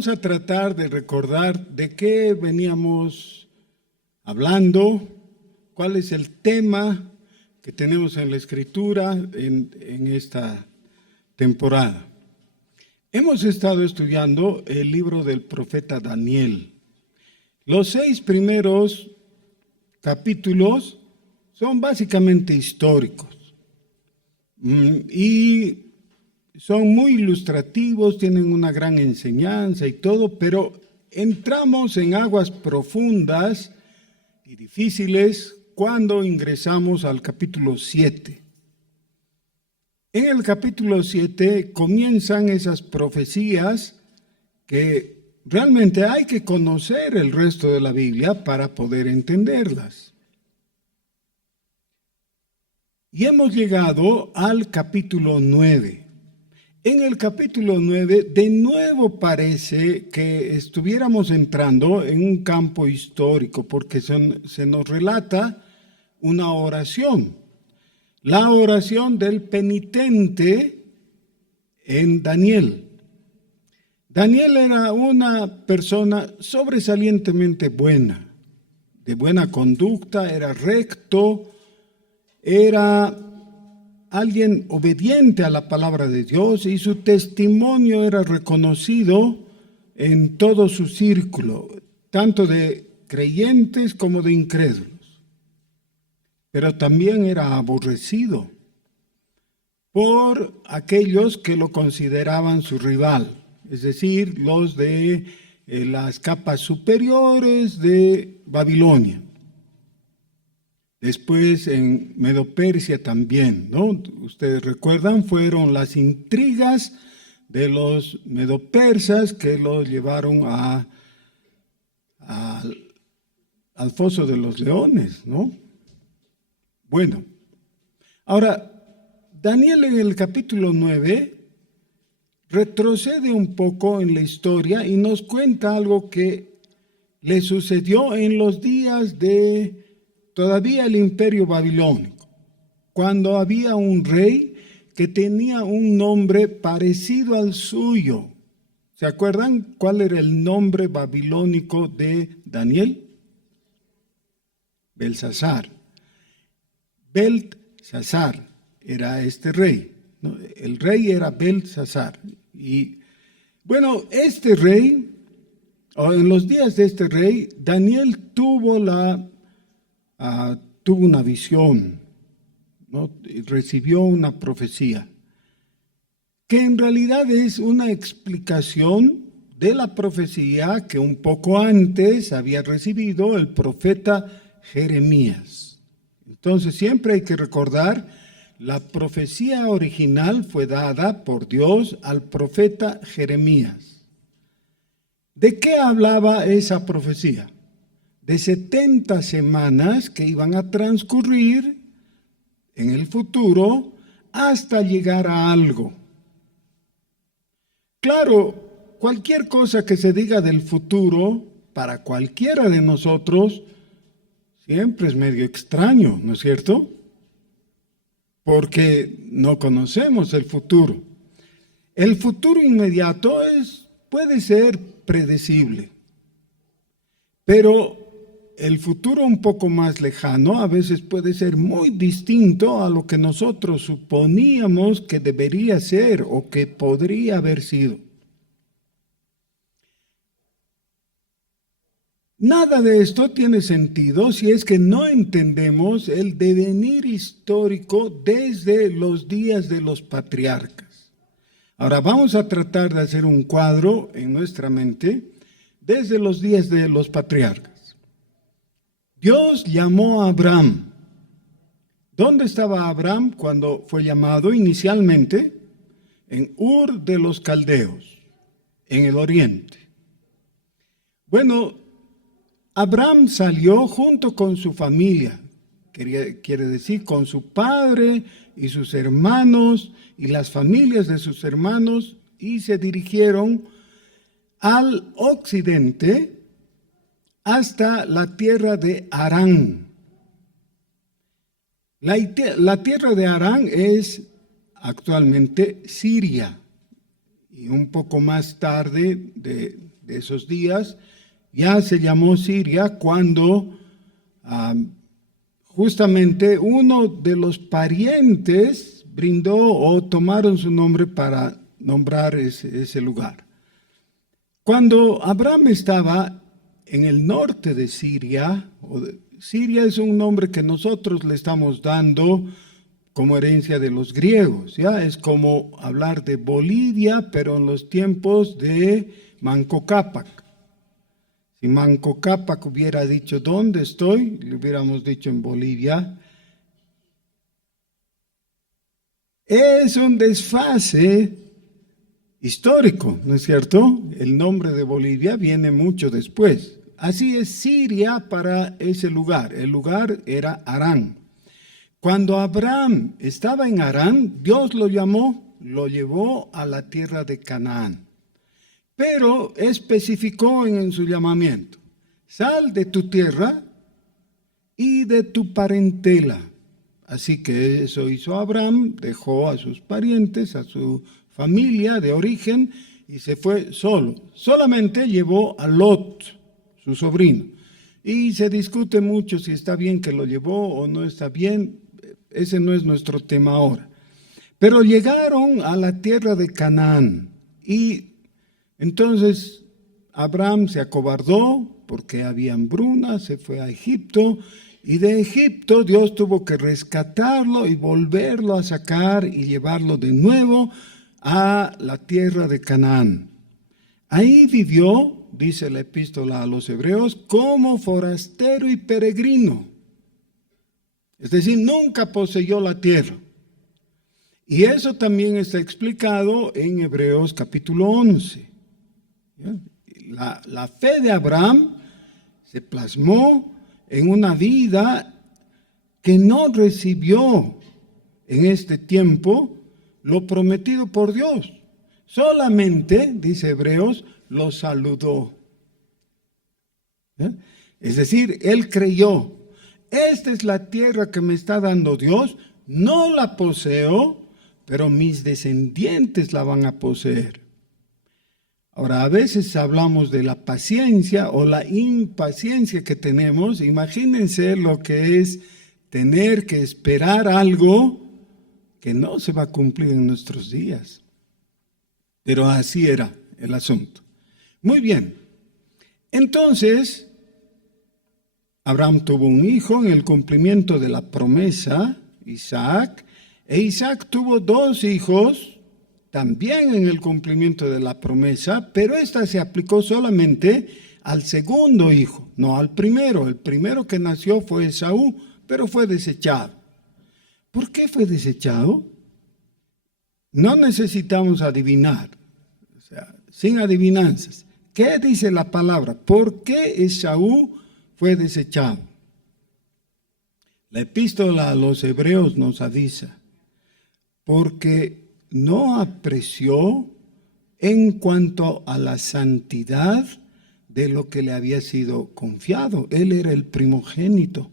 vamos a tratar de recordar de qué veníamos hablando, cuál es el tema que tenemos en la Escritura en esta temporada. Hemos estado estudiando el libro del profeta Daniel. Los 6 primeros capítulos son básicamente históricos y son muy ilustrativos, tienen una gran enseñanza y todo, pero entramos en aguas profundas y difíciles cuando ingresamos al capítulo 7. En el capítulo 7 comienzan esas profecías que realmente hay que conocer el resto de la Biblia para poder entenderlas. Y hemos llegado al capítulo 9. En el capítulo 9, de nuevo parece que estuviéramos entrando en un campo histórico, porque se nos relata una oración. La oración del penitente en Daniel. Daniel era una persona sobresalientemente buena, de buena conducta, era recto, era alguien obediente a la palabra de Dios y su testimonio era reconocido en todo su círculo, tanto de creyentes como de incrédulos. Pero también era aborrecido por aquellos que lo consideraban su rival, es decir, los de las capas superiores de Babilonia. Después en Medo-Persia también, ¿no? Ustedes recuerdan, fueron las intrigas de los medo-persas que los llevaron al foso de los leones, ¿no? Bueno, ahora, Daniel en el capítulo 9 retrocede un poco en la historia y nos cuenta algo que le sucedió en los días de todavía el imperio babilónico, cuando había un rey que tenía un nombre parecido al suyo. ¿Se acuerdan cuál era el nombre babilónico de Daniel? Belsasar. Belsasar era este rey, ¿no? El rey era Belsasar. Y bueno, este rey, o en los días de este rey, Daniel tuvo una visión, ¿no? Recibió una profecía, que en realidad es una explicación de la profecía que un poco antes había recibido el profeta Jeremías. Entonces siempre hay que recordar, la profecía original fue dada por Dios al profeta Jeremías. ¿De qué hablaba esa profecía? De 70 semanas que iban a transcurrir en el futuro hasta llegar a algo. Claro, cualquier cosa que se diga del futuro, para cualquiera de nosotros, siempre es medio extraño, ¿no es cierto? Porque no conocemos el futuro. El futuro inmediato puede ser predecible, pero el futuro un poco más lejano a veces puede ser muy distinto a lo que nosotros suponíamos que debería ser o que podría haber sido. Nada de esto tiene sentido si es que no entendemos el devenir histórico desde los días de los patriarcas. Ahora vamos a tratar de hacer un cuadro en nuestra mente desde los días de los patriarcas. Dios llamó a Abraham. ¿Dónde estaba Abraham cuando fue llamado inicialmente? En Ur de los Caldeos, en el oriente. Bueno, Abraham salió junto con su familia, quiere decir con su padre y sus hermanos y las familias de sus hermanos, y se dirigieron al occidente hasta la tierra de Harán. La tierra de Harán es actualmente Siria, y un poco más tarde de esos días, ya se llamó Siria cuando justamente uno de los parientes brindó o tomaron su nombre para nombrar ese lugar. Cuando Abraham estaba en el norte de Siria, Siria es un nombre que nosotros le estamos dando como herencia de los griegos, ¿ya? Es como hablar de Bolivia, pero en los tiempos de Manco Cápac. Si Manco Cápac hubiera dicho ¿dónde estoy?, le hubiéramos dicho en Bolivia. Es un desfase histórico, ¿no es cierto? El nombre de Bolivia viene mucho después. Así es Siria para ese lugar. El lugar era Harán. Cuando Abraham estaba en Harán, Dios lo llamó, lo llevó a la tierra de Canaán. Pero especificó en su llamamiento: sal de tu tierra y de tu parentela. Así que eso hizo Abraham, dejó a sus parientes, a su familia de origen y se fue solo. Solamente llevó a Lot, su sobrino. Y se discute mucho si está bien que lo llevó o no está bien. Ese no es nuestro tema ahora. Pero llegaron a la tierra de Canaán y entonces Abraham se acobardó porque había hambruna, se fue a Egipto y de Egipto Dios tuvo que rescatarlo y volverlo a sacar y llevarlo de nuevo a la tierra de Canaán. Ahí vivió, dice la epístola a los Hebreos, como forastero y peregrino. Es decir, nunca poseyó la tierra. Y eso también está explicado en Hebreos capítulo 11. La fe de Abraham se plasmó en una vida que no recibió en este tiempo lo prometido por Dios. Solamente, dice Hebreos, lo saludó. Es decir, él creyó. Esta es la tierra que me está dando Dios, no la poseo, pero mis descendientes la van a poseer. Ahora, a veces hablamos de la paciencia o la impaciencia que tenemos. Imagínense lo que es tener que esperar algo que no se va a cumplir en nuestros días. Pero así era el asunto. Muy bien. Entonces, Abraham tuvo un hijo en el cumplimiento de la promesa, Isaac, e Isaac tuvo 2 hijos, también en el cumplimiento de la promesa, pero esta se aplicó solamente al segundo hijo, no al primero. El primero que nació fue Esaú, pero fue desechado. ¿Por qué fue desechado? No necesitamos adivinar, o sea, sin adivinanzas. ¿Qué dice la palabra? ¿Por qué Esaú fue desechado? La epístola a los Hebreos nos avisa, porque no apreció en cuanto a la santidad de lo que le había sido confiado. Él era el primogénito,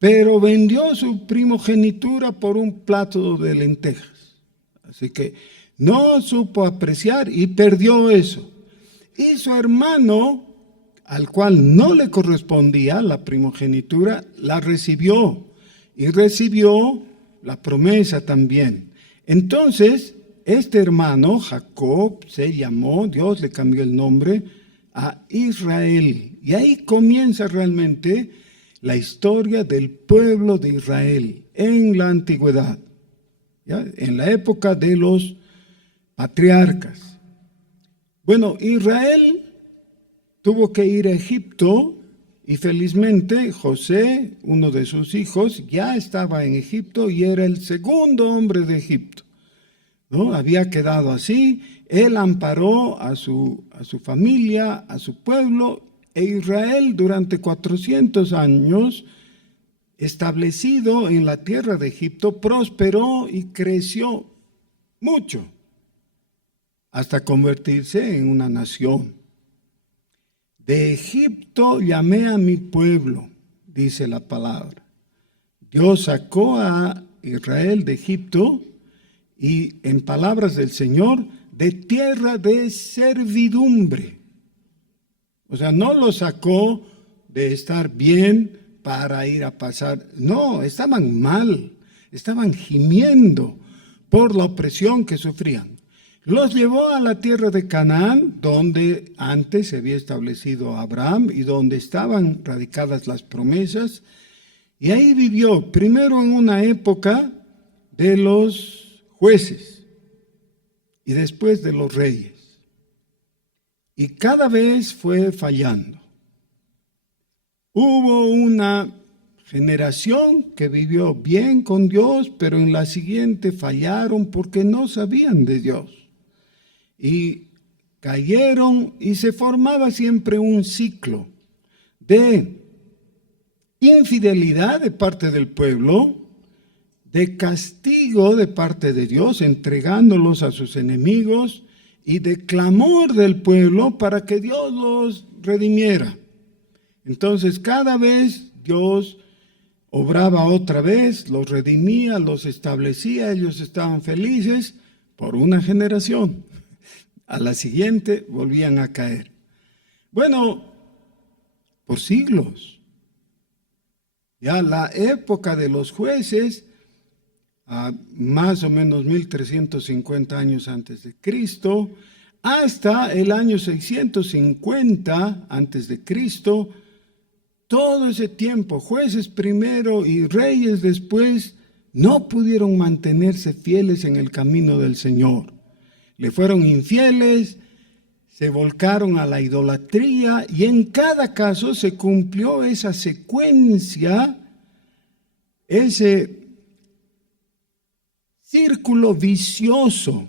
pero vendió su primogenitura por un plato de lentejas. Así que no supo apreciar y perdió eso. Y su hermano, al cual no le correspondía la primogenitura, la recibió y recibió la promesa también. Entonces, este hermano, Jacob, se llamó, Dios le cambió el nombre a Israel. Y ahí comienza realmente la historia del pueblo de Israel en la antigüedad, ¿ya? En la época de los patriarcas. Bueno, Israel tuvo que ir a Egipto y felizmente José, uno de sus hijos, ya estaba en Egipto y era el segundo hombre de Egipto, ¿no? Había quedado así. Él amparó a su familia, a su pueblo, e Israel durante 400 años, establecido en la tierra de Egipto, prosperó y creció mucho hasta convertirse en una nación. De Egipto llamé a mi pueblo, dice la palabra. Dios sacó a Israel de Egipto y, en palabras del Señor, de tierra de servidumbre. O sea, no los sacó de estar bien para ir a pasar. No, estaban mal, estaban gimiendo por la opresión que sufrían. Los llevó a la tierra de Canaán, donde antes se había establecido Abraham y donde estaban radicadas las promesas. Y ahí vivió, primero en una época de los jueces y después de los reyes. Y cada vez fue fallando. Hubo una generación que vivió bien con Dios, pero en la siguiente fallaron porque no sabían de Dios. Y cayeron y se formaba siempre un ciclo de infidelidad de parte del pueblo, de castigo de parte de Dios, entregándolos a sus enemigos, y de clamor del pueblo para que Dios los redimiera. Entonces, cada vez Dios obraba otra vez, los redimía, los establecía, ellos estaban felices por una generación. A la siguiente volvían a caer. Bueno, por siglos. Ya la época de los jueces, a más o menos 1350 años antes de Cristo, hasta el año 650 antes de Cristo, todo ese tiempo, jueces primero y reyes después, no pudieron mantenerse fieles en el camino del Señor. Le fueron infieles, se volcaron a la idolatría y en cada caso se cumplió esa secuencia, ese círculo vicioso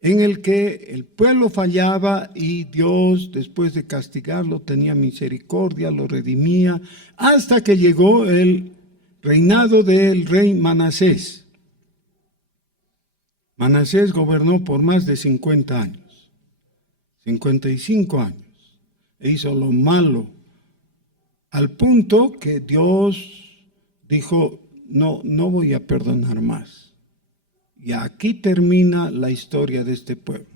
en el que el pueblo fallaba y Dios, después de castigarlo, tenía misericordia, lo redimía, hasta que llegó el reinado del rey Manasés. Manasés gobernó por más de 50 años, 55 años, e hizo lo malo, al punto que Dios dijo, no voy a perdonar más. Y aquí termina la historia de este pueblo.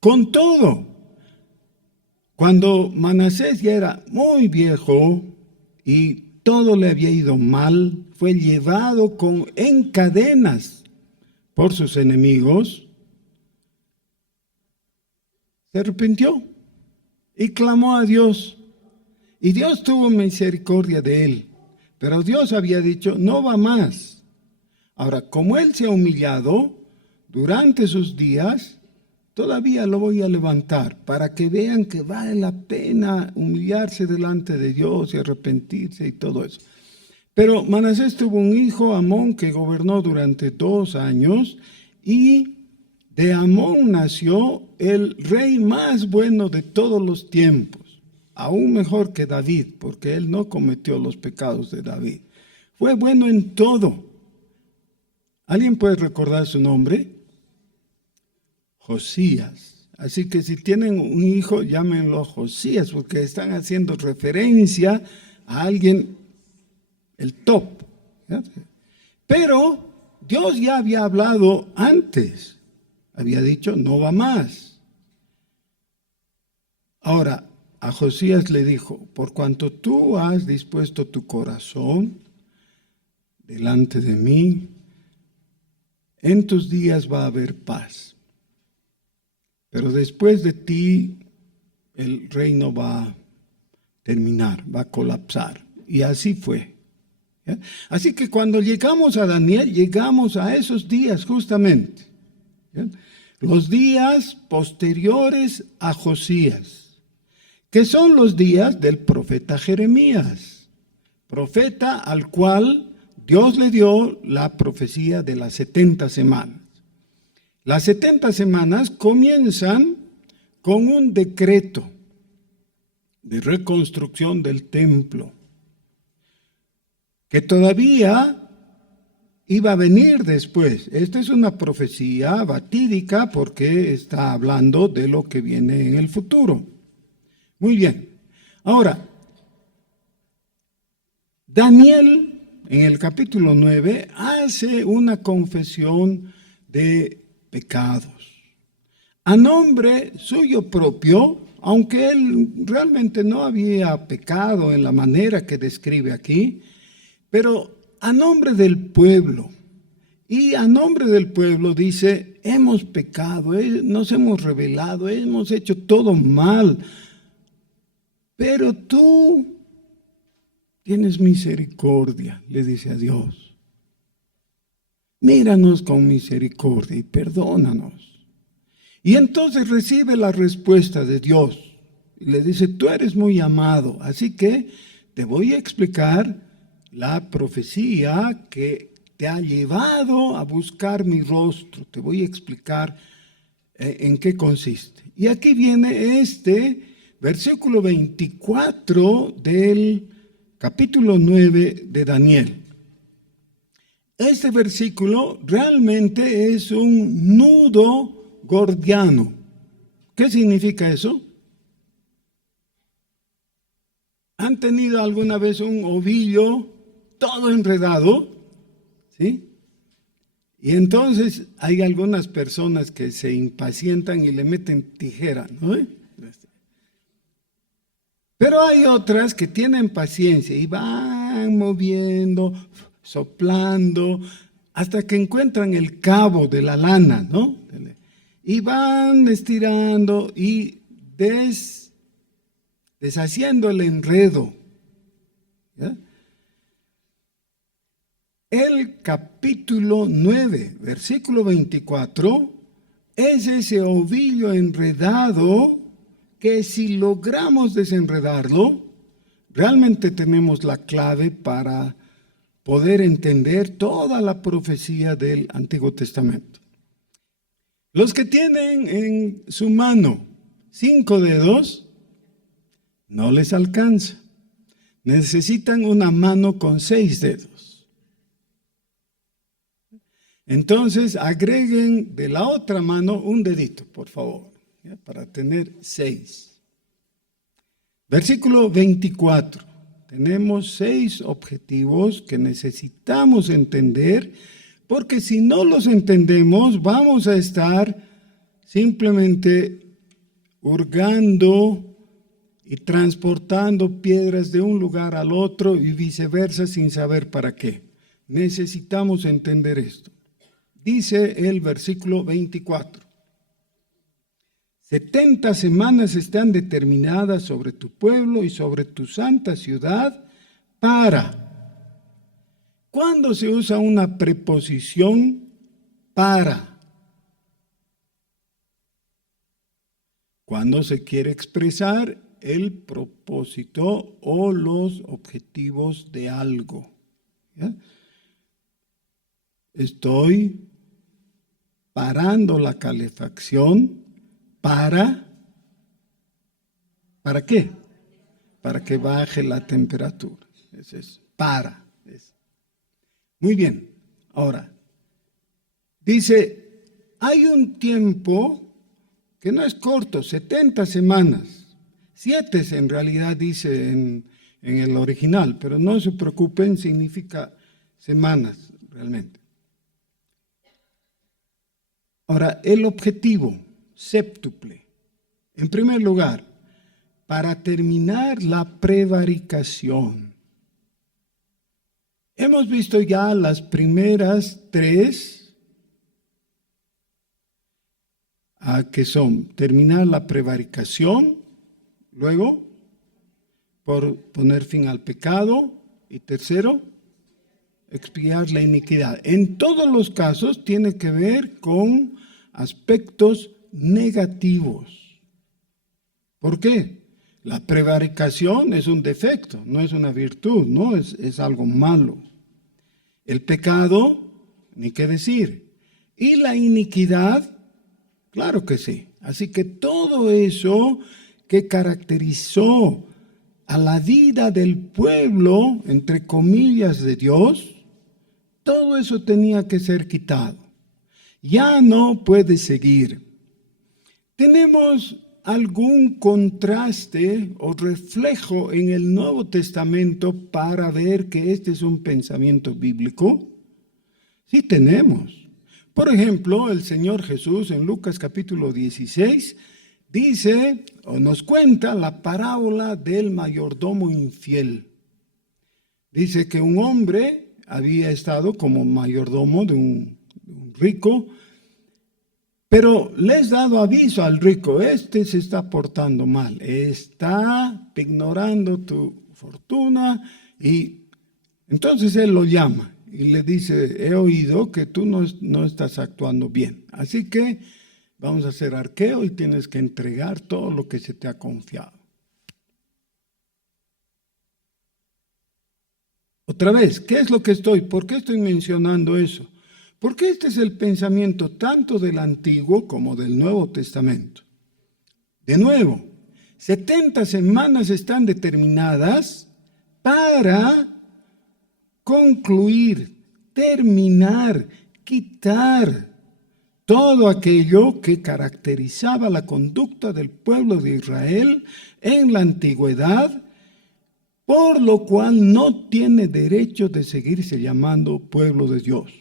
Con todo, cuando Manasés ya era muy viejo y todo le había ido mal, fue llevado en cadenas por sus enemigos, se arrepintió y clamó a Dios. Y Dios tuvo misericordia de él. Pero Dios había dicho, no va más. Ahora, como él se ha humillado durante sus días, todavía lo voy a levantar para que vean que vale la pena humillarse delante de Dios y arrepentirse y todo eso. Pero Manasés tuvo un hijo, Amón, que gobernó durante 2 años, y de Amón nació el rey más bueno de todos los tiempos, aún mejor que David, porque él no cometió los pecados de David. Fue bueno en todo. ¿Alguien puede recordar su nombre? Josías. Así que si tienen un hijo, llámenlo Josías, porque están haciendo referencia a alguien, el top. ¿Ya? Pero Dios ya había hablado antes. Había dicho, no va más. Ahora, a Josías le dijo, por cuanto tú has dispuesto tu corazón delante de mí, en tus días va a haber paz. Pero después de ti, el reino va a terminar, va a colapsar. Y así fue. ¿Ya? Así que cuando llegamos a Daniel, llegamos a esos días justamente. ¿Ya? Los días posteriores a Josías, que son los días del profeta Jeremías, profeta al cual Dios le dio la profecía de las 70 semanas. Las 70 semanas comienzan con un decreto de reconstrucción del templo, que todavía iba a venir después. Esta es una profecía fatídica porque está hablando de lo que viene en el futuro. Muy bien. Ahora, Daniel, en el capítulo 9, hace una confesión de pecados a nombre suyo propio, aunque él realmente no había pecado en la manera que describe aquí, pero a nombre del pueblo. Y a nombre del pueblo dice, hemos pecado, nos hemos rebelado, hemos hecho todo mal, pero tú tienes misericordia, le dice a Dios. Míranos con misericordia y perdónanos. Y entonces recibe la respuesta de Dios y le dice, tú eres muy amado, así que te voy a explicar la profecía que te ha llevado a buscar mi rostro. Te voy a explicar en qué consiste. Y aquí viene este versículo 24 del capítulo 9 de Daniel. Este versículo realmente es un nudo gordiano. ¿Qué significa eso? ¿Han tenido alguna vez un ovillo todo enredado? ¿Sí? Y entonces hay algunas personas que se impacientan y le meten tijera, ¿no? Pero hay otras que tienen paciencia y van moviendo, soplando, hasta que encuentran el cabo de la lana, ¿no? Y van estirando y deshaciendo el enredo. ¿Ya? El capítulo 9, versículo 24, es ese ovillo enredado que si logramos desenredarlo, realmente tenemos la clave para poder entender toda la profecía del Antiguo Testamento. Los que tienen en su mano 5 dedos, no les alcanza. Necesitan una mano con 6 dedos. Entonces agreguen de la otra mano un dedito, por favor, ¿ya? Para tener 6. Versículo 24. Tenemos 6 objetivos que necesitamos entender, porque si no los entendemos, vamos a estar simplemente hurgando y transportando piedras de un lugar al otro y viceversa sin saber para qué. Necesitamos entender esto. Dice el versículo 24. 70 semanas están determinadas sobre tu pueblo y sobre tu santa ciudad para. ¿Cuándo se usa una preposición para? Cuando se quiere expresar el propósito o los objetivos de algo. ¿Ya? Estoy parando la calefacción ¿para qué? Para que baje la temperatura. Eso es para. Muy bien. Ahora, dice, hay un tiempo que no es corto, 70 semanas. 7 en realidad dice en el original, pero no se preocupen, significa semanas realmente. Ahora, el objetivo séptuple. En primer lugar, para terminar la prevaricación. Hemos visto ya las primeras 3, que son terminar la prevaricación, luego por poner fin al pecado y tercero, expiar la iniquidad. En todos los casos tiene que ver con aspectos negativos. ¿Por qué? La prevaricación es un defecto, no es una virtud, no es algo malo. El pecado, ni qué decir. Y la iniquidad, claro que sí. Así que todo eso que caracterizó a la vida del pueblo, entre comillas, de Dios, todo eso tenía que ser quitado. Ya no puede seguir. ¿Tenemos algún contraste o reflejo en el Nuevo Testamento para ver que este es un pensamiento bíblico? Sí tenemos. Por ejemplo, el Señor Jesús en Lucas capítulo 16 dice o nos cuenta la parábola del mayordomo infiel. Dice que un hombre había estado como mayordomo de un rico, pero le has dado aviso al rico: este se está portando mal, está ignorando tu fortuna. Y entonces él lo llama y le dice: he oído que tú no estás actuando bien, así que vamos a hacer arqueo y tienes que entregar todo lo que se te ha confiado. Otra vez, ¿por qué estoy mencionando eso? Porque este es el pensamiento tanto del Antiguo como del Nuevo Testamento. De nuevo, 70 semanas están determinadas para concluir, terminar, quitar todo aquello que caracterizaba la conducta del pueblo de Israel en la antigüedad, por lo cual no tiene derecho de seguirse llamando pueblo de Dios.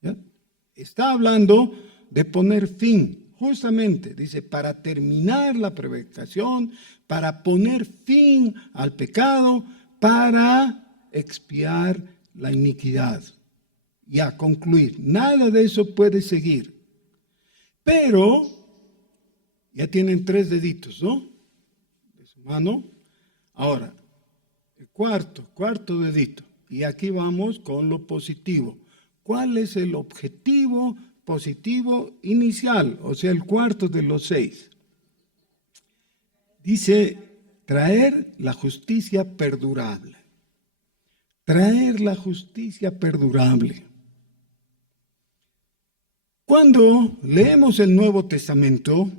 ¿Ya? Está hablando de poner fin, justamente, dice, para terminar la prevaricación, para poner fin al pecado, para expiar la iniquidad. Ya, concluir. Nada de eso puede seguir. Pero, ya tienen 3 deditos, ¿no? De su mano. Ahora, el cuarto dedito. Y aquí vamos con lo positivo. ¿Cuál es el objetivo positivo inicial? O sea, el cuarto de los 6. Dice, traer la justicia perdurable. Traer la justicia perdurable. Cuando leemos el Nuevo Testamento,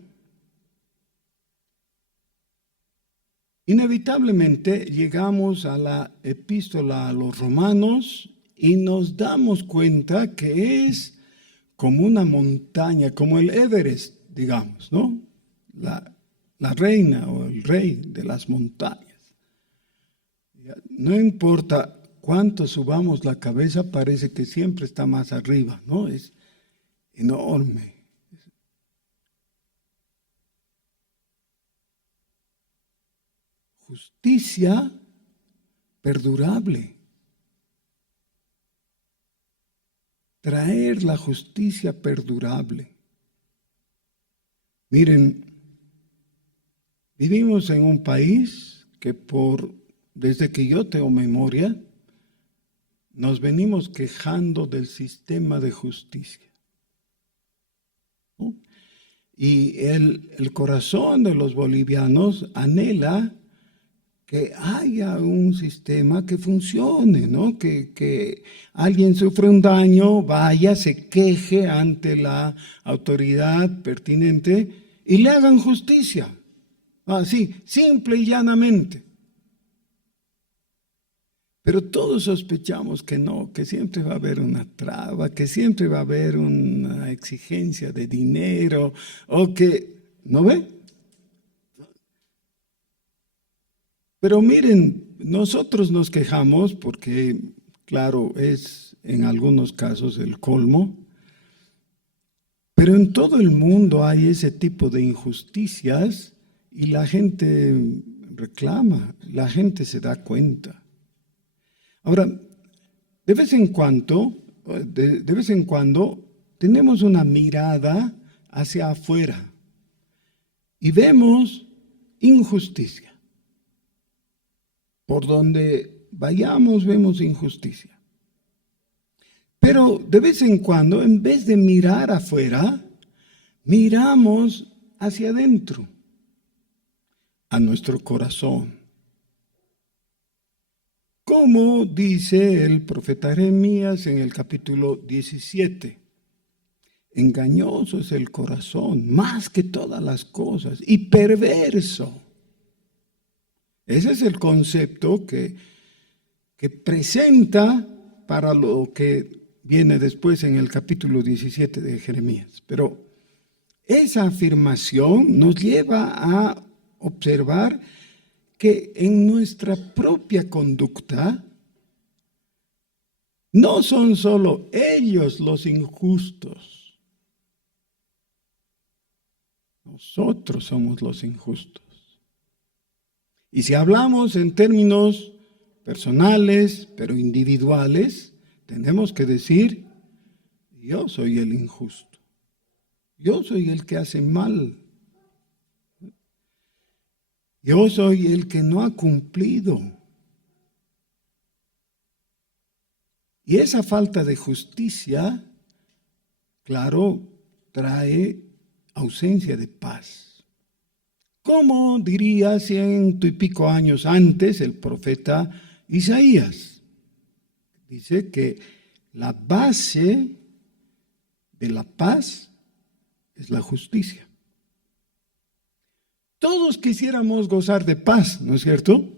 inevitablemente llegamos a la epístola a los Romanos y nos damos cuenta que es como una montaña, como el Everest, digamos, ¿no? La reina o el rey de las montañas. No importa cuánto subamos la cabeza, parece que siempre está más arriba, ¿no? Es enorme. Justicia perdurable. Traer la justicia perdurable. Miren, vivimos en un país que desde que yo tengo memoria, nos venimos quejando del sistema de justicia. ¿No? Y el corazón de los bolivianos anhela que haya un sistema que funcione, ¿no? Que alguien sufre un daño, vaya, se queje ante la autoridad pertinente y le hagan justicia. Así, simple y llanamente. Pero todos sospechamos que no, que siempre va a haber una traba, que siempre va a haber una exigencia de dinero, o que, ¿no ve? Pero miren, nosotros nos quejamos porque, claro, es en algunos casos el colmo, pero en todo el mundo hay ese tipo de injusticias y la gente reclama, la gente se da cuenta. Ahora, de vez en cuando tenemos una mirada hacia afuera y vemos injusticia. Por donde vayamos vemos injusticia. Pero de vez en cuando, en vez de mirar afuera, miramos hacia adentro, a nuestro corazón. Como dice el profeta Jeremías en el capítulo 17, engañoso es el corazón más que todas las cosas y perverso. Ese es el concepto que presenta para lo que viene después en el capítulo 17 de Jeremías. Pero esa afirmación nos lleva a observar que en nuestra propia conducta no son solo ellos los injustos. Nosotros somos los injustos. Y si hablamos en términos personales, pero individuales, tenemos que decir, yo soy el injusto. Yo soy el que hace mal. Yo soy el que no ha cumplido. Y esa falta de justicia, claro, trae ausencia de paz. ¿Cómo diría 100 y pico años antes el profeta Isaías? Dice que la base de la paz es la justicia. Todos quisiéramos gozar de paz, ¿no es cierto?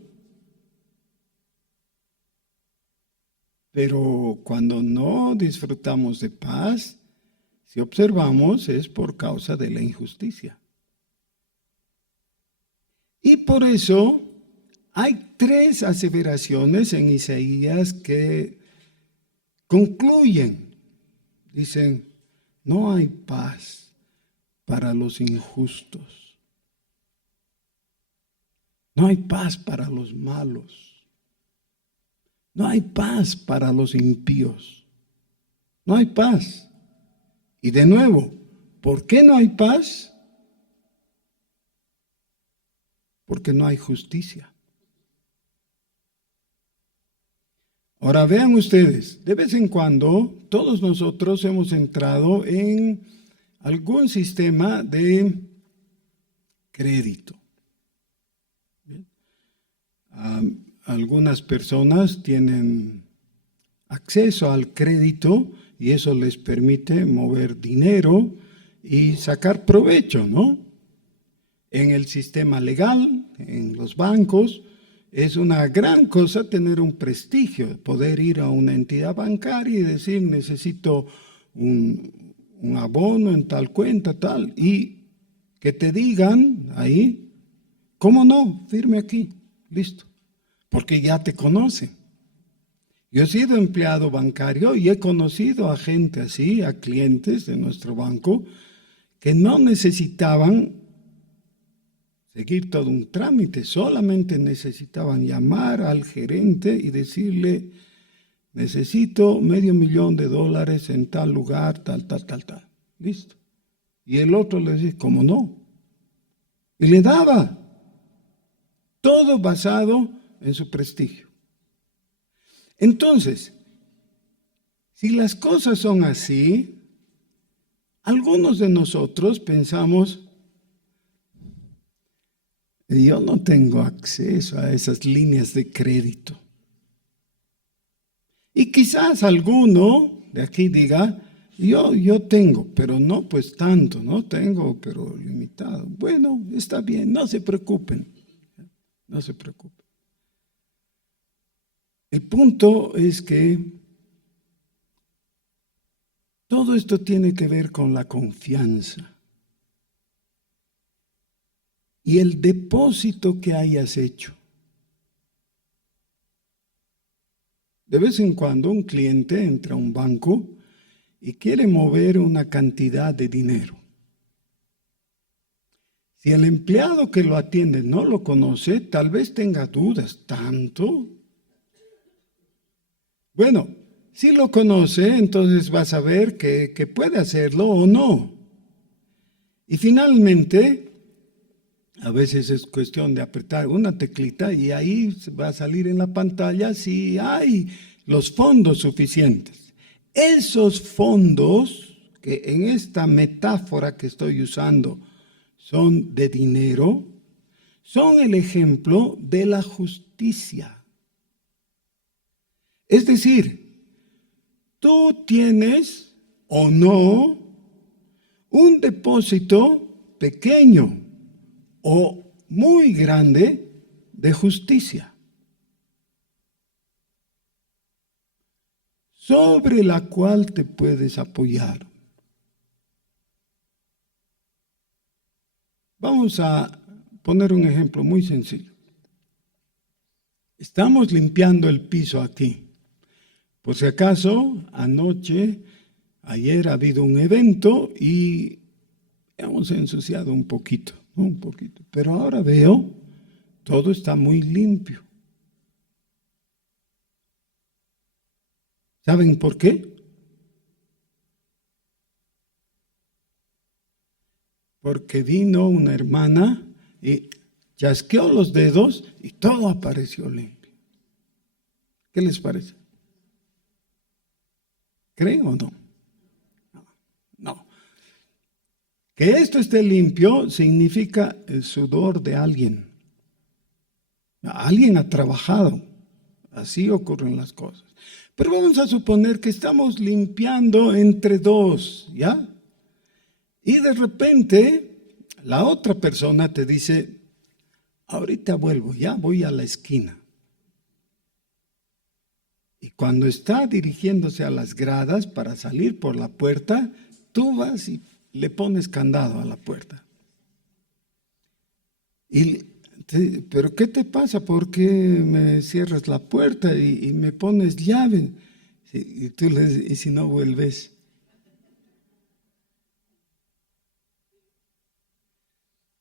Pero cuando no disfrutamos de paz, si observamos, es por causa de la injusticia. Y por eso hay 3 aseveraciones en Isaías que concluyen. Dicen, no hay paz para los injustos. No hay paz para los malos. No hay paz para los impíos. No hay paz. Y de nuevo, ¿por qué no hay paz? Porque no hay justicia. Ahora vean ustedes, de vez en cuando todos nosotros hemos entrado en algún sistema de crédito. Algunas personas tienen acceso al crédito y eso les permite mover dinero y sacar provecho, ¿no? En el sistema legal, en los bancos, es una gran cosa tener un prestigio, poder ir a una entidad bancaria y decir necesito un abono en tal cuenta, tal, y que te digan ahí, ¿cómo no? Firme aquí, listo, porque ya te conocen. Yo he sido empleado bancario y he conocido a gente así, a clientes de nuestro banco, que no necesitaban seguir todo un trámite, solamente necesitaban llamar al gerente y decirle, necesito $500,000 en tal lugar, tal. Listo. Y el otro le dice, ¿cómo no? Y le daba. Todo basado en su prestigio. Entonces, si las cosas son así, algunos de nosotros pensamos, yo no tengo acceso a esas líneas de crédito. Y quizás alguno de aquí diga, yo tengo, pero no pues tanto, no tengo, pero limitado. Bueno, está bien, no se preocupen, no se preocupen. El punto es que todo esto tiene que ver con la confianza. Y el depósito que hayas hecho. De vez en cuando un cliente entra a un banco y quiere mover una cantidad de dinero. Si el empleado que lo atiende no lo conoce, tal vez tenga dudas. ¿Tanto? Bueno, si lo conoce, entonces va a saber que puede hacerlo o no. Y finalmente, a veces es cuestión de apretar una teclita y ahí va a salir en la pantalla si hay los fondos suficientes. Esos fondos, que en esta metáfora que estoy usando son de dinero, son el ejemplo de la justicia. Es decir, tú tienes o no un depósito pequeño o muy grande de justicia, sobre la cual te puedes apoyar. Vamos a poner un ejemplo muy sencillo. Estamos limpiando el piso aquí. Por si acaso, ayer ha habido un evento y hemos ensuciado un poquito, ¿no? Un poquito. Pero ahora veo, todo está muy limpio. ¿Saben por qué? Porque vino una hermana y chasqueó los dedos y todo apareció limpio. ¿Qué les parece? ¿Creen o no? No. Que esto esté limpio significa el sudor de alguien. Alguien ha trabajado. Así ocurren las cosas. Pero vamos a suponer que estamos limpiando entre dos, ¿ya? Y de repente la otra persona te dice, ahorita vuelvo, ya voy a la esquina. Y cuando está dirigiéndose a las gradas para salir por la puerta, tú vas y le pones candado a la puerta. ¿Pero qué te pasa? ¿Por qué me cierras la puerta y me pones llave? Y tú le dices, ¿y si no vuelves?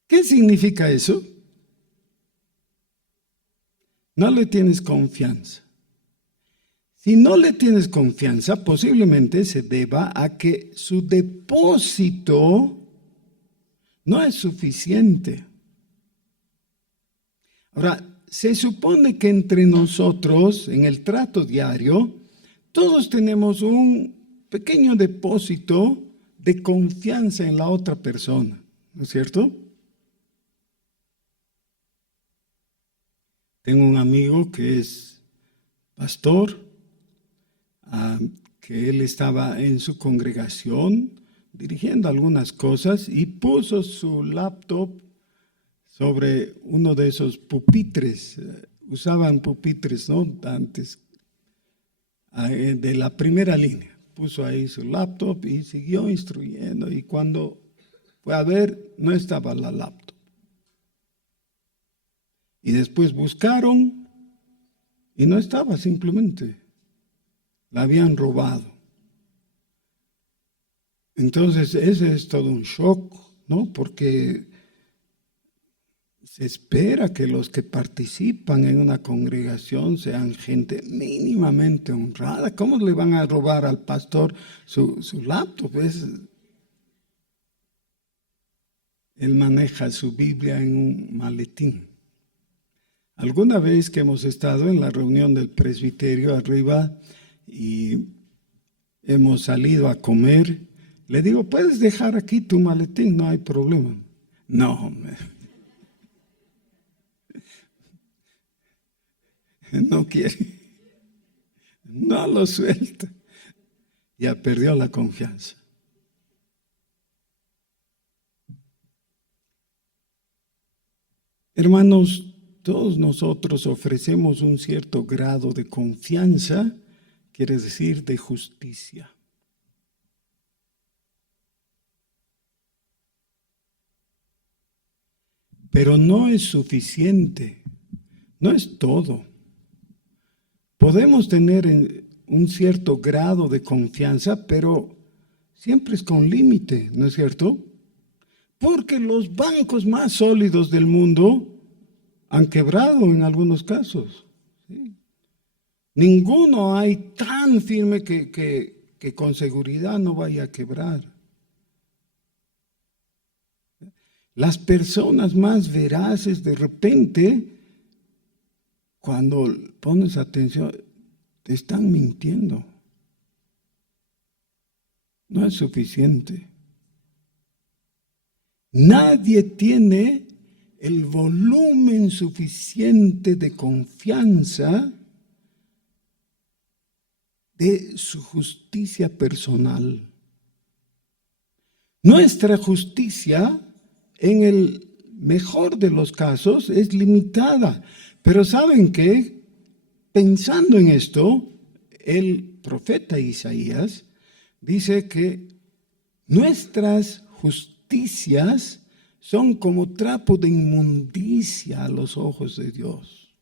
¿Qué significa eso? No le tienes confianza. Si no le tienes confianza, posiblemente se deba a que su depósito no es suficiente. Ahora, se supone que entre nosotros, en el trato diario, todos tenemos un pequeño depósito de confianza en la otra persona, ¿no es cierto? Tengo un amigo que es pastor, que él estaba en su congregación dirigiendo algunas cosas y puso su laptop sobre uno de esos pupitres. Usaban pupitres, ¿no? Antes, de la primera línea. Puso ahí su laptop y siguió instruyendo. Y cuando fue a ver, no estaba la laptop. Y después buscaron y no estaba, simplemente la habían robado. Entonces ese es todo un shock, ¿no? Porque se espera que los que participan en una congregación sean gente mínimamente honrada. ¿Cómo le van a robar al pastor su laptop? Él maneja su Biblia en un maletín. Alguna vez que hemos estado en la reunión del presbiterio arriba y hemos salido a comer, le digo, ¿puedes dejar aquí tu maletín? No hay problema. No, no quiere. No lo suelta. Ya perdió la confianza. Hermanos, todos nosotros ofrecemos un cierto grado de confianza, quiere decir de justicia. Pero no es suficiente, no es todo. Podemos tener un cierto grado de confianza, pero siempre es con límite, ¿no es cierto? Porque los bancos más sólidos del mundo han quebrado en algunos casos. ¿Sí? Ninguno hay tan firme que con seguridad no vaya a quebrar. Las personas más veraces de repente, cuando pones atención, te están mintiendo. No es suficiente. Nadie tiene el volumen suficiente de confianza de su justicia personal. Nuestra justicia, en el mejor de los casos, es limitada. Pero ¿saben qué? Pensando en esto, el profeta Isaías dice que nuestras justicias son como trapo de inmundicia a los ojos de Dios.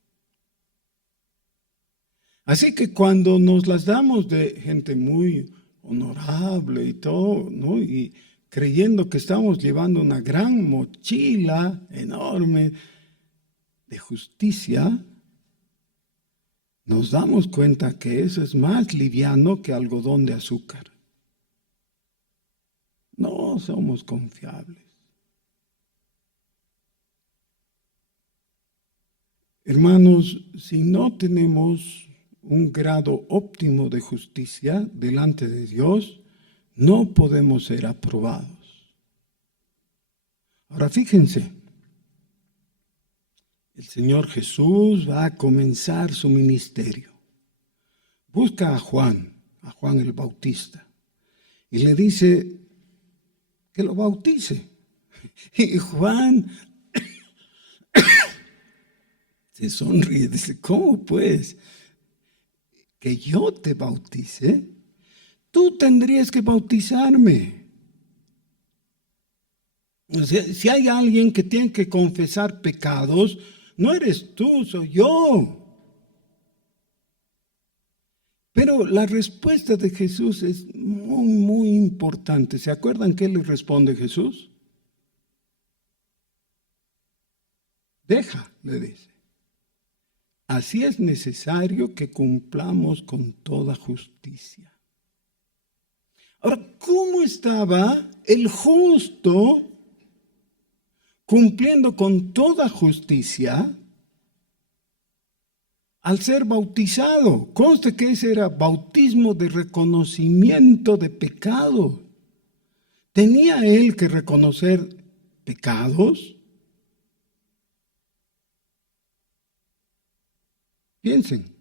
Así que cuando nos las damos de gente muy honorable y todo, ¿no? Y creyendo que estamos llevando una gran mochila enorme de justicia, nos damos cuenta que eso es más liviano que algodón de azúcar. No somos confiables. Hermanos, si no tenemos un grado óptimo de justicia delante de Dios, no podemos ser aprobados. Ahora fíjense, el Señor Jesús va a comenzar su ministerio. Busca a Juan el Bautista, y le dice que lo bautice. Y Juan se sonríe, dice, ¿cómo pues? ¿Que yo te bautice? Tú tendrías que bautizarme. O sea, si hay alguien que tiene que confesar pecados, no eres tú, soy yo. Pero la respuesta de Jesús es muy, muy importante. ¿Se acuerdan qué le responde Jesús? Deja, le dice. Así es necesario que cumplamos con toda justicia. Ahora, ¿cómo estaba el justo cumpliendo con toda justicia al ser bautizado? Conste que ese era bautismo de reconocimiento de pecado. ¿Tenía él que reconocer pecados? Piensen.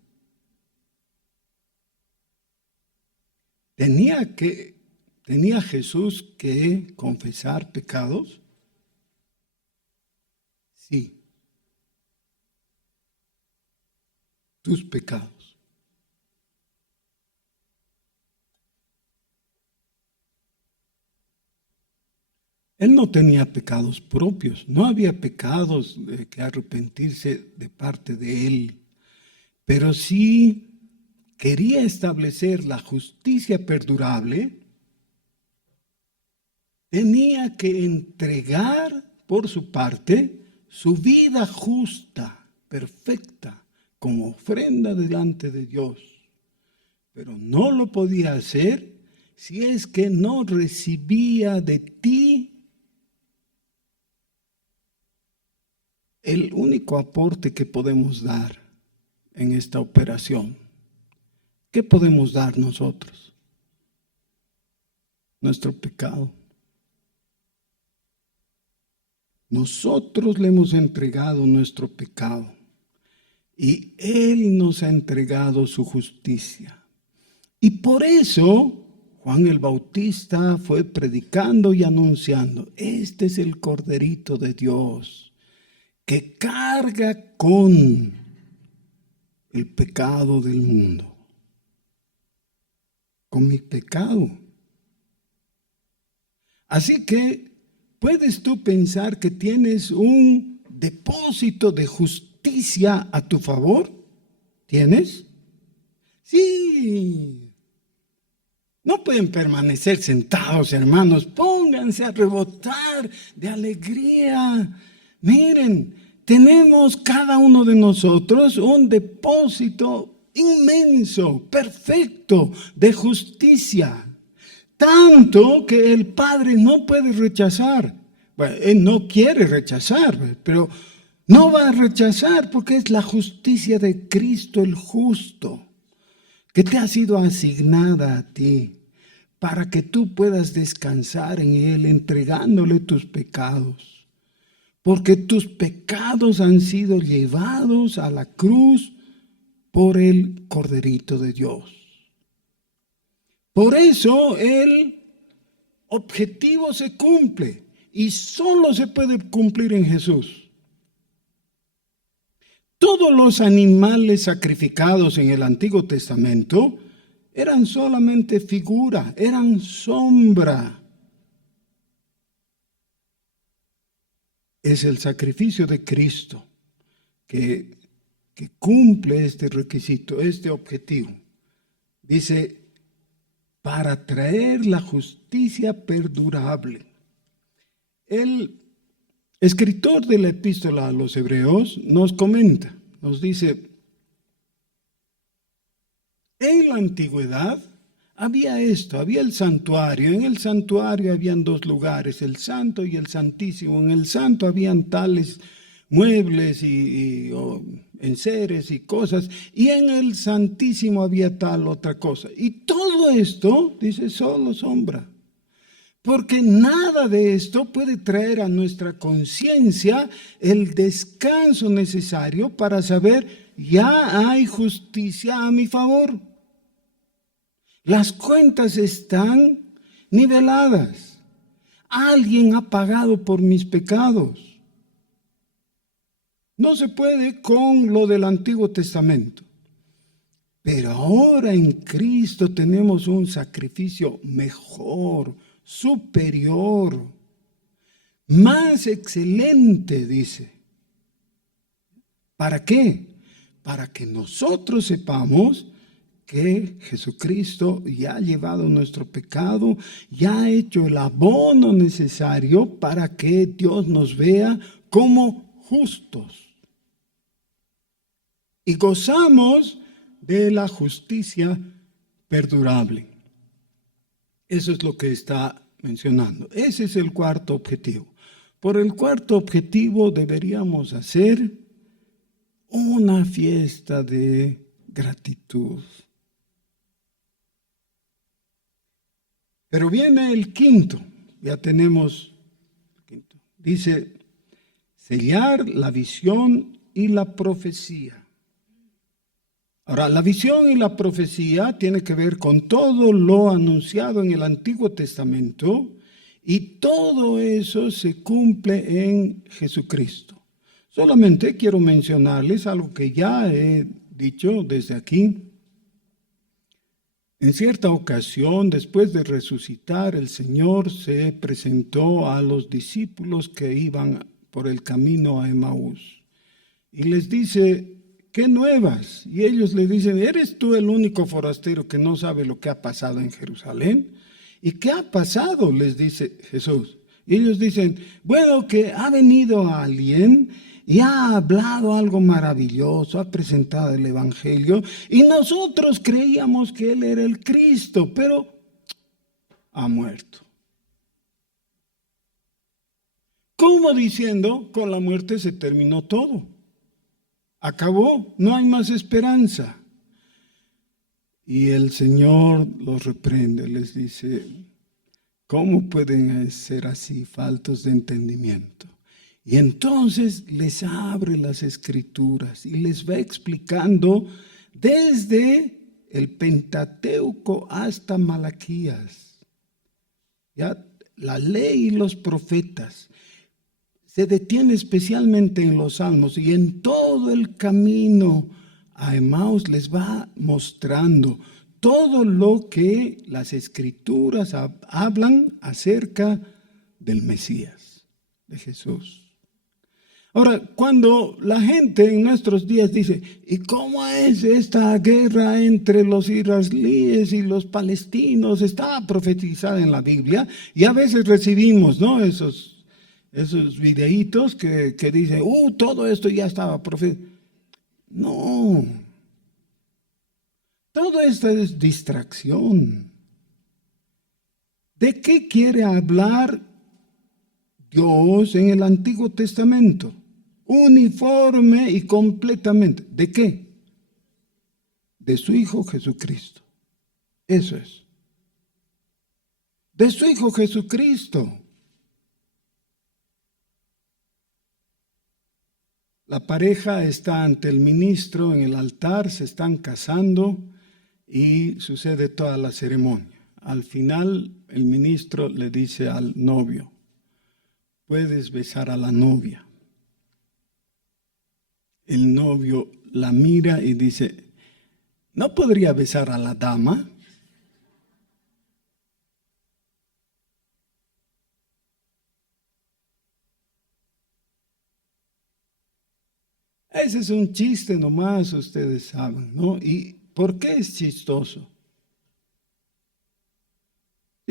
¿Tenía Jesús que confesar pecados? Sí. Tus pecados. Él no tenía pecados propios, no había pecados que arrepentirse de parte de él, pero sí quería establecer la justicia perdurable, tenía que entregar por su parte su vida justa, perfecta, como ofrenda delante de Dios. Pero no lo podía hacer si es que no recibía de ti el único aporte que podemos dar en esta operación. ¿Qué podemos dar nosotros? Nuestro pecado. Nosotros le hemos entregado nuestro pecado y Él nos ha entregado su justicia. Y por eso Juan el Bautista fue predicando y anunciando, este es el Corderito de Dios que carga con el pecado del mundo. Con mi pecado. Así que, ¿puedes tú pensar que tienes un depósito de justicia a tu favor? ¿Tienes? Sí. No pueden permanecer sentados, hermanos. Pónganse a rebotar de alegría. Miren, tenemos cada uno de nosotros un depósito inmenso, perfecto, de justicia. Tanto que el Padre no puede rechazar. Bueno, Él no quiere rechazar, pero no va a rechazar porque es la justicia de Cristo el justo, que te ha sido asignada a ti, para que tú puedas descansar en Él, entregándole tus pecados. Porque tus pecados han sido llevados a la cruz por el Corderito de Dios. Por eso el objetivo se cumple y solo se puede cumplir en Jesús. Todos los animales sacrificados en el Antiguo Testamento eran solamente figura, eran sombra. Es el sacrificio de Cristo que cumple este requisito, este objetivo. Dice, para traer la justicia perdurable. El escritor de la epístola a los Hebreos nos comenta, nos dice, en la antigüedad había esto, había el santuario. En el santuario habían dos lugares, el santo y el santísimo. En el santo habían tales muebles y enseres y cosas, y en el santísimo había tal otra cosa. Y todo esto, dice, solo sombra. Porque nada de esto puede traer a nuestra conciencia el descanso necesario para saber, ya hay justicia a mi favor. Las cuentas están niveladas. Alguien ha pagado por mis pecados. No se puede con lo del Antiguo Testamento. Pero ahora en Cristo tenemos un sacrificio mejor, superior, más excelente, dice. ¿Para qué? Para que nosotros sepamos que Jesucristo ya ha llevado nuestro pecado, ya ha hecho el abono necesario para que Dios nos vea como justos. Y gozamos de la justicia perdurable. Eso es lo que está mencionando. Ese es el cuarto objetivo. Por el cuarto objetivo deberíamos hacer una fiesta de gratitud. Pero viene el quinto, ya tenemos el quinto. Dice, sellar la visión y la profecía. Ahora, la visión y la profecía tiene que ver con todo lo anunciado en el Antiguo Testamento y todo eso se cumple en Jesucristo. Solamente quiero mencionarles algo que ya he dicho desde aquí. En cierta ocasión, después de resucitar, el Señor se presentó a los discípulos que iban por el camino a Emaús y les dice, ¿qué nuevas? Y ellos le dicen, ¿eres tú el único forastero que no sabe lo que ha pasado en Jerusalén? ¿Y qué ha pasado? Les dice Jesús. Y ellos dicen, bueno, que ha venido alguien y ha hablado algo maravilloso, ha presentado el Evangelio, y nosotros creíamos que Él era el Cristo, pero ha muerto. ¿Cómo diciendo? Con la muerte se terminó todo. Acabó, no hay más esperanza. Y el Señor los reprende, les dice, ¿cómo pueden ser así, faltos de entendimiento? Y entonces les abre las Escrituras y les va explicando desde el Pentateuco hasta Malaquías, ya la ley y los profetas. Se detiene especialmente en los Salmos y en todo el camino a Emaús les va mostrando todo lo que las Escrituras hablan acerca del Mesías, de Jesús. Ahora, cuando la gente en nuestros días dice, ¿y cómo es esta guerra entre los israelíes y los palestinos? Está profetizada en la Biblia y a veces recibimos, ¿no?, esos videitos que dicen, todo esto ya estaba profetizado. No, todo esto es distracción. ¿De qué quiere hablar Dios en el Antiguo Testamento? Uniforme y completamente. ¿De qué? De su Hijo Jesucristo. Eso es. De su Hijo Jesucristo. La pareja está ante el ministro en el altar, se están casando y sucede toda la ceremonia. Al final, el ministro le dice al novio, puedes besar a la novia. El novio la mira y dice, ¿no podría besar a la dama? Ese es un chiste nomás, ustedes saben, ¿no? ¿Y por qué es chistoso?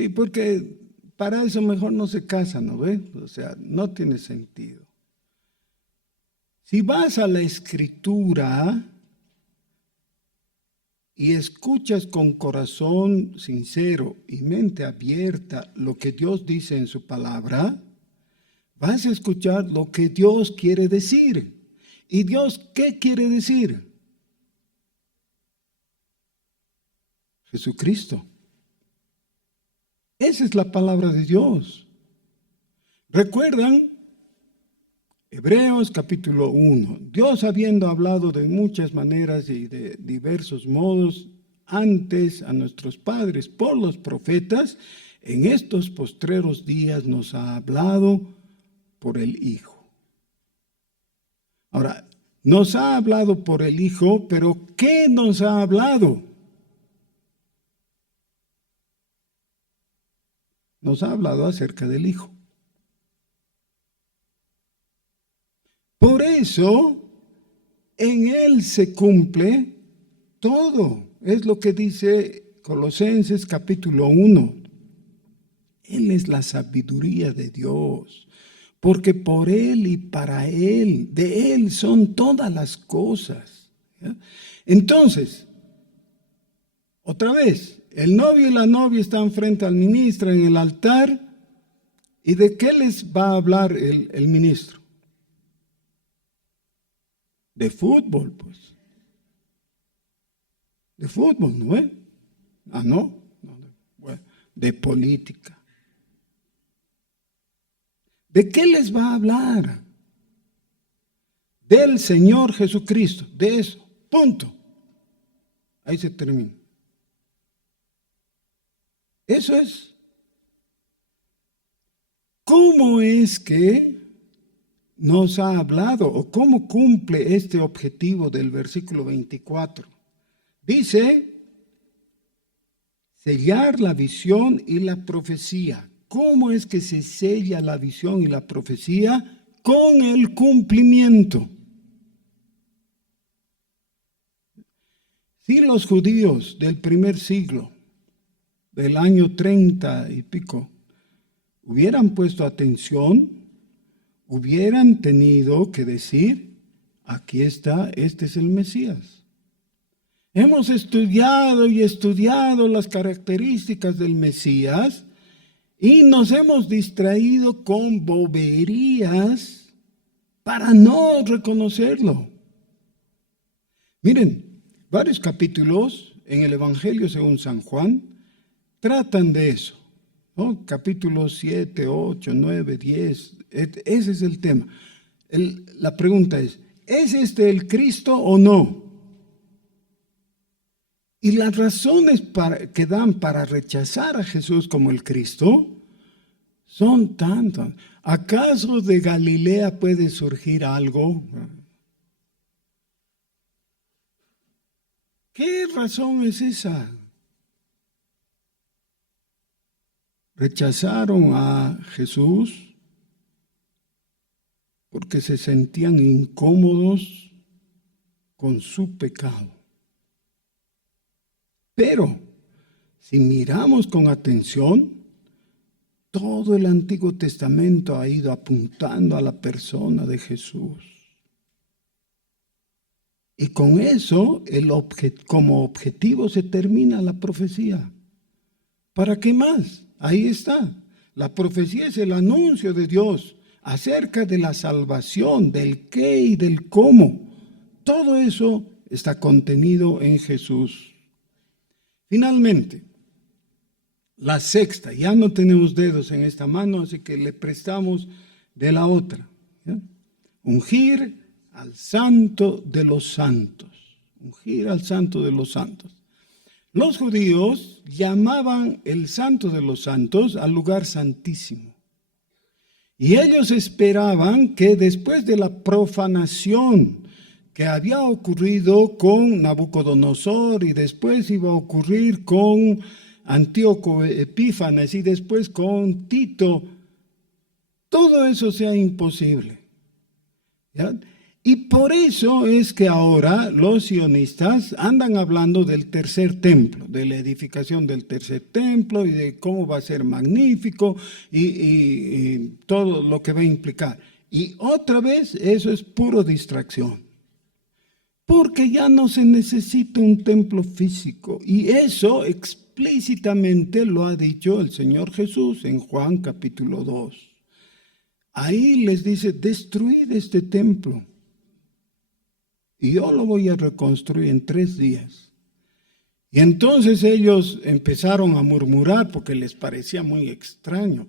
Sí, porque para eso mejor no se casa, ¿no ve? O sea, no tiene sentido. Si vas a la Escritura y escuchas con corazón sincero y mente abierta lo que Dios dice en su palabra, vas a escuchar lo que Dios quiere decir. ¿Y Dios qué quiere decir? Jesucristo. Esa es la palabra de Dios. ¿Recuerdan? Hebreos capítulo 1. Dios, habiendo hablado de muchas maneras y de diversos modos antes a nuestros padres por los profetas, en estos postreros días nos ha hablado por el Hijo. Ahora, nos ha hablado por el Hijo, pero ¿qué nos ha hablado? Nos ha hablado acerca del Hijo. Por eso, en Él se cumple todo. Es lo que dice Colosenses capítulo 1. Él es la sabiduría de Dios, porque por Él y para Él, de Él son todas las cosas. ¿Ya? Entonces, otra vez, el novio y la novia están frente al ministro en el altar. ¿Y de qué les va a hablar el ministro? De fútbol, pues. De fútbol, ¿no es? Ah, no. Bueno, de política. ¿De qué les va a hablar? Del Señor Jesucristo, de eso, punto. Ahí se termina. Eso es. ¿Cómo es que nos ha hablado o cómo cumple este objetivo del versículo 24? Dice, sellar la visión y la profecía. ¿Cómo es que se sella la visión y la profecía? Con el cumplimiento. Si los judíos del primer siglo, del año 30 y pico, hubieran puesto atención, hubieran tenido que decir, aquí está, este es el Mesías. Hemos estudiado y estudiado las características del Mesías y nos hemos distraído con boberías para no reconocerlo. Miren, varios capítulos en el Evangelio según San Juan tratan de eso, ¿no? Capítulos 7, 8, 9, 10, ese es el tema. La pregunta ¿es este el Cristo o no? Y las razones que dan para rechazar a Jesús como el Cristo son tantas. ¿Acaso de Galilea puede surgir algo? ¿Qué razón es esa? Rechazaron a Jesús porque se sentían incómodos con su pecado. Pero, si miramos con atención, todo el Antiguo Testamento ha ido apuntando a la persona de Jesús. Y con eso, como objetivo se termina la profecía. ¿Para qué más? Ahí está. La profecía es el anuncio de Dios acerca de la salvación, del qué y del cómo. Todo eso está contenido en Jesús. Finalmente, la sexta, ya no tenemos dedos en esta mano, así que le prestamos de la otra. ¿Ya? Ungir al Santo de los Santos. Ungir al Santo de los Santos. Los judíos llamaban el Santo de los Santos al lugar santísimo. Y ellos esperaban que después de la profanación que había ocurrido con Nabucodonosor y después iba a ocurrir con Antíoco Epífanes y después con Tito, todo eso sea imposible. ¿Ya? Y por eso es que ahora los sionistas andan hablando del tercer templo, de la edificación del tercer templo y de cómo va a ser magnífico y todo lo que va a implicar. Y otra vez eso es puro distracción, porque ya no se necesita un templo físico. Y eso explícitamente lo ha dicho el Señor Jesús en Juan capítulo 2. Ahí les dice, destruid este templo y yo lo voy a reconstruir en 3 días. Y entonces ellos empezaron a murmurar porque les parecía muy extraño.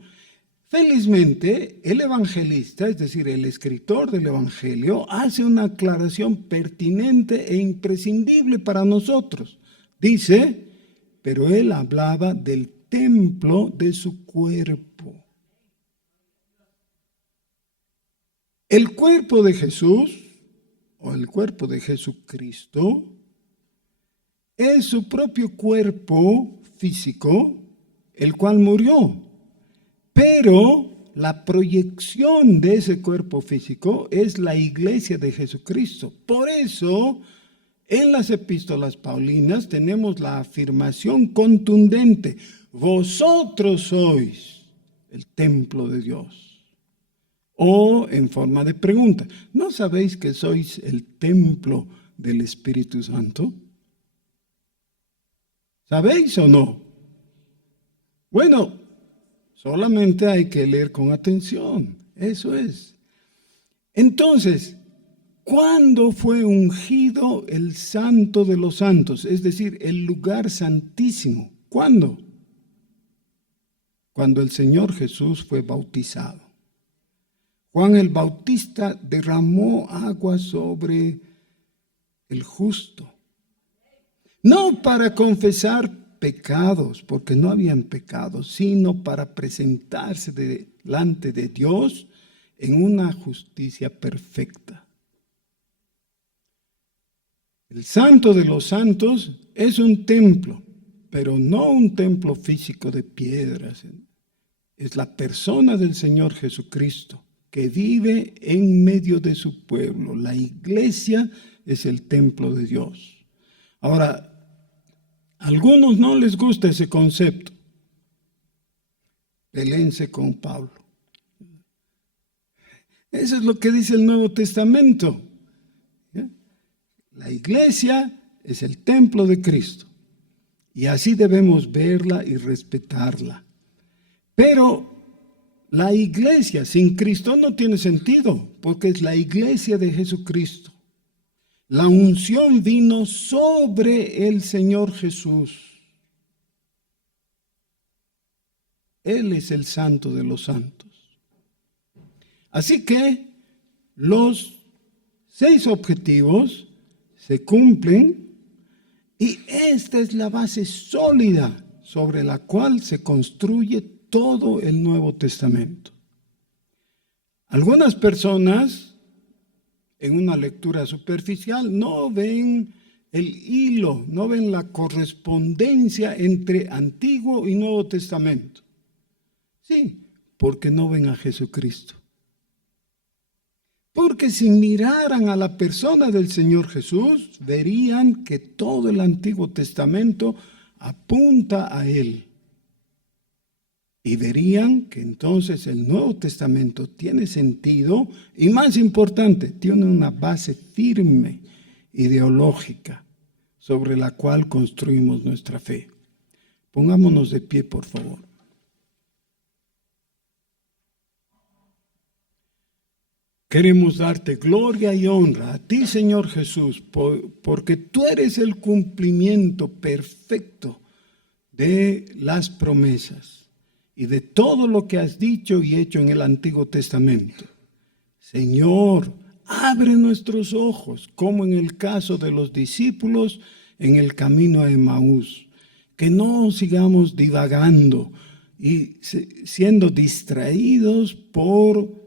Felizmente, el evangelista, es decir, el escritor del Evangelio, hace una aclaración pertinente e imprescindible para nosotros. Dice, pero él hablaba del templo de su cuerpo. El cuerpo de Jesús, o el cuerpo de Jesucristo, es su propio cuerpo físico, el cual murió. Pero la proyección de ese cuerpo físico es la iglesia de Jesucristo. Por eso, en las epístolas paulinas tenemos la afirmación contundente, vosotros sois el templo de Dios. O en forma de pregunta, ¿no sabéis que sois el templo del Espíritu Santo? ¿Sabéis o no? Bueno, solamente hay que leer con atención, eso es. Entonces, ¿cuándo fue ungido el Santo de los Santos? Es decir, el lugar santísimo. ¿Cuándo? Cuando el Señor Jesús fue bautizado. Juan el Bautista derramó agua sobre el justo. No para confesar pecados, porque no habían pecados, sino para presentarse delante de Dios en una justicia perfecta. El Santo de los Santos es un templo, pero no un templo físico de piedras. Es la persona del Señor Jesucristo, que vive en medio de su pueblo. La iglesia es el templo de Dios. Ahora, a algunos no les gusta ese concepto. Peléense con Pablo. Eso es lo que dice el Nuevo Testamento. ¿Ya? La iglesia es el templo de Cristo. Y así debemos verla y respetarla. Pero la iglesia sin Cristo no tiene sentido, porque es la iglesia de Jesucristo. La unción vino sobre el Señor Jesús. Él es el Santo de los Santos. Así que los 6 objetivos se cumplen y esta es la base sólida sobre la cual se construye todo el Nuevo Testamento. Algunas personas, en una lectura superficial, no ven el hilo, no ven la correspondencia entre Antiguo y Nuevo Testamento. Sí, porque no ven a Jesucristo. Porque si miraran a la persona del Señor Jesús, verían que todo el Antiguo Testamento apunta a Él. Y verían que entonces el Nuevo Testamento tiene sentido y, más importante, tiene una base firme, ideológica, sobre la cual construimos nuestra fe. Pongámonos de pie, por favor. Queremos darte gloria y honra a ti, Señor Jesús, porque tú eres el cumplimiento perfecto de las promesas y de todo lo que has dicho y hecho en el Antiguo Testamento. Señor, abre nuestros ojos, como en el caso de los discípulos en el camino a Emaús, que no sigamos divagando y siendo distraídos por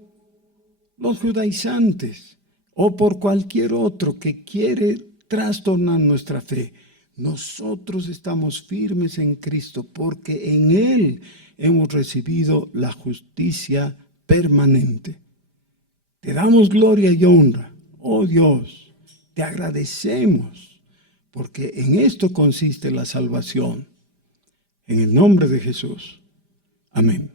los judaizantes o por cualquier otro que quiere trastornar nuestra fe. Nosotros estamos firmes en Cristo porque en Él hemos recibido la justicia permanente. Te damos gloria y honra Oh Dios, te agradecemos, porque en esto consiste la salvación. En el nombre de Jesús. Amén.